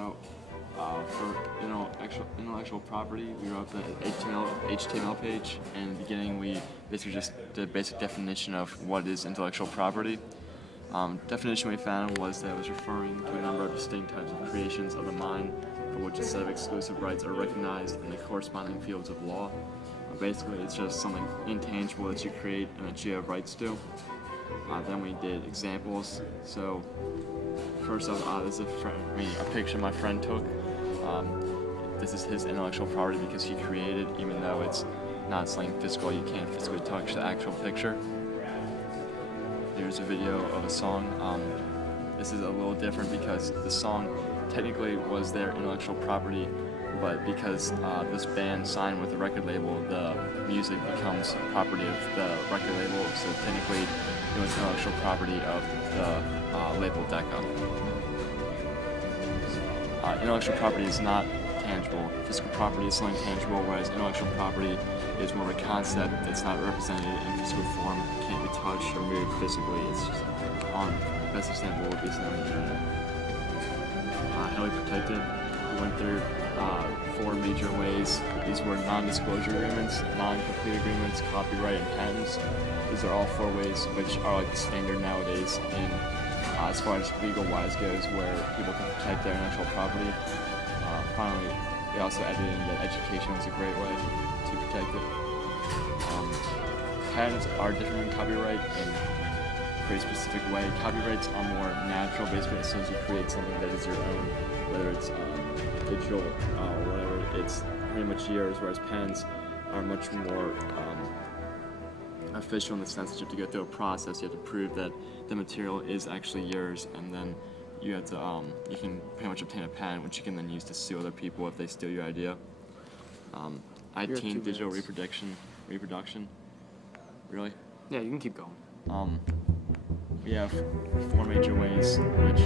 So, for intellectual property, we wrote the HTML page, and in the beginning we basically just did a basic definition of what is intellectual property. Definition we found was that it was referring to a number of distinct types of creations of the mind for which a set of exclusive rights are recognized in the corresponding fields of law. Basically, it's just something intangible that you create and that you have rights to. Then we did examples. So first off, this is a picture my friend took. This is his intellectual property because he created, even though it's not something physical, you can't physically touch the actual picture. Here's a video of a song. This is a little different because the song technically was their intellectual property, but because this band signed with the record label, the music becomes property of the record label, so technically it was intellectual property of the label Decca. Intellectual property is not tangible. Physical property is something tangible, whereas intellectual property is more of a concept that's not represented in physical form, can't be touched or moved physically. It's just the best example would be something on the internet. How we protect it? We went through 4 major ways. These were non-disclosure agreements, non-complete agreements, copyright, and patents. These are all 4 ways which are like the standard nowadays in as far as legal-wise goes, where people can protect their intellectual property. Finally, we also added in that education is a great way to protect it. Patents are different than copyright in a very specific way. Copyrights are more natural, basically as soon as you create something that is your own, whether it's digital or whatever, it's pretty much yours, whereas patents are much more official in the sense that you have to go through a process. You have to prove that the material is actually yours, and then you have to you can pretty much obtain a patent, which you can then use to sue other people if they steal your idea. IT and digital reproduction. Really? Yeah, you can keep going. We have 4 major ways, which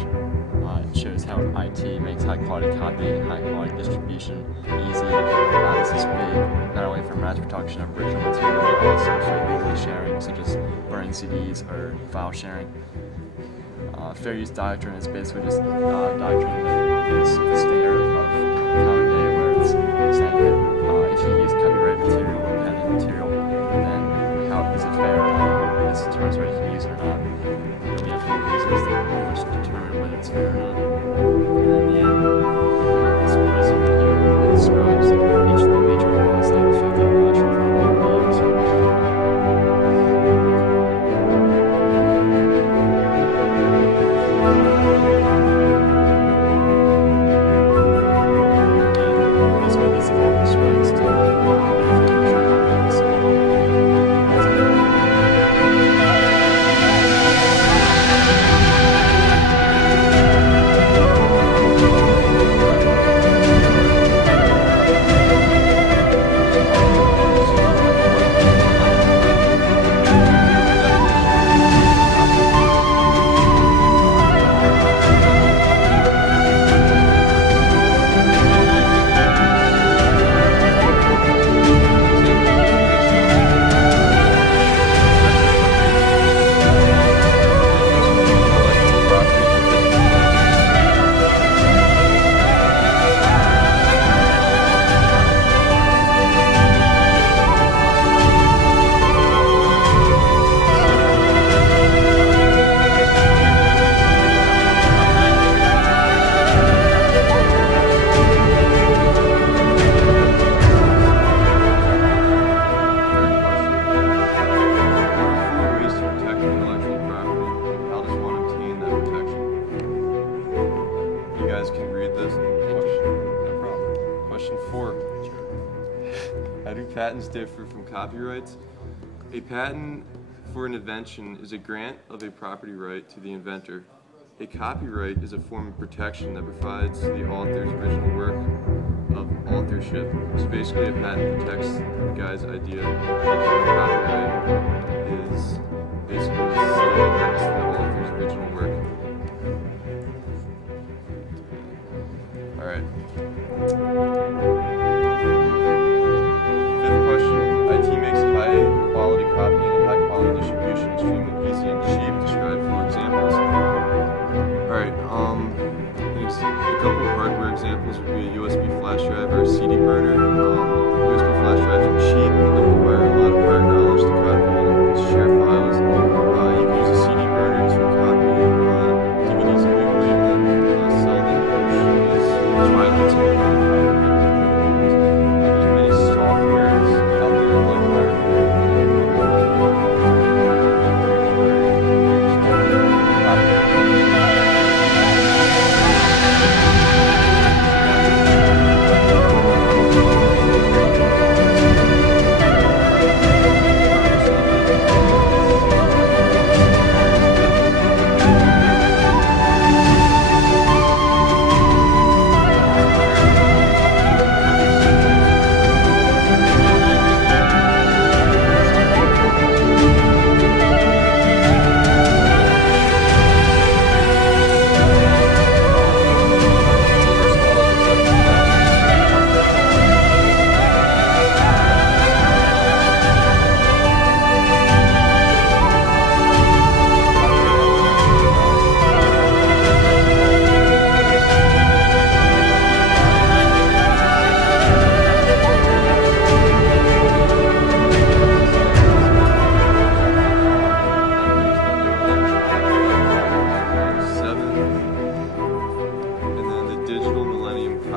shows how IT makes high-quality copy and high-quality distribution easy. This is big, not only for mass production of original material, but also for legally sharing, such as burning CDs or file sharing. Fair use doctrine is basically just doctrine that is the standard of common day, where it's saying that if you use copyright material or patent material, then how is it fair? This determines whether you can use it or not. Then we have 4 reasons that determine whether it's fair or not. And then the end, this president here describes each of the major laws that affect the intellectual property of the Can read this question? No problem. Question 4. How do patents differ from copyrights? A patent for an invention is a grant of a property right to the inventor. A copyright is a form of protection that provides the author's original work of authorship. So basically a patent protects the guy's idea. Copyright is basically stating that it's the author's original work. Alright. 5th question. IT makes high quality copying and high quality distribution extremely easy and cheap. Describe 4 examples. Alright, there's a couple of hardware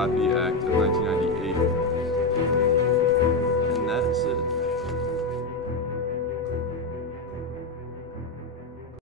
Copy Act of 1999